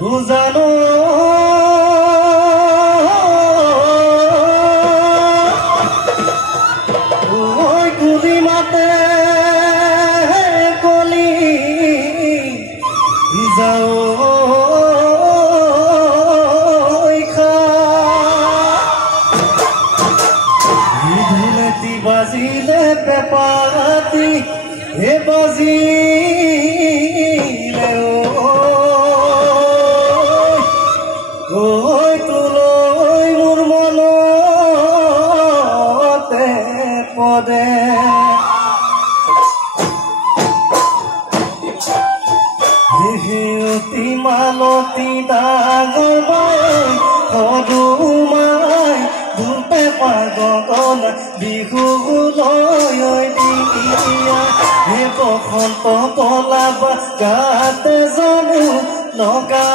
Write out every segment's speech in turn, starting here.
উজানো ওই কুলি মাতে কলি যাও বাজিলে পেপাতি হে বাজিলে ঐ তুলৈ মোৰ মনতে পদে অতি মালতি ডাঙৰ বাই সদুমাই ধূপে পাগল বিহুলৈ দিয়া হে বসন্ত পলাবা গাতে জানো লগা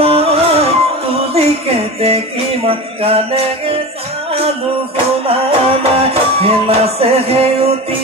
নাই তুলিকে দেখিমা কানে জানো শুনা নাই হে নাচে হে উঠি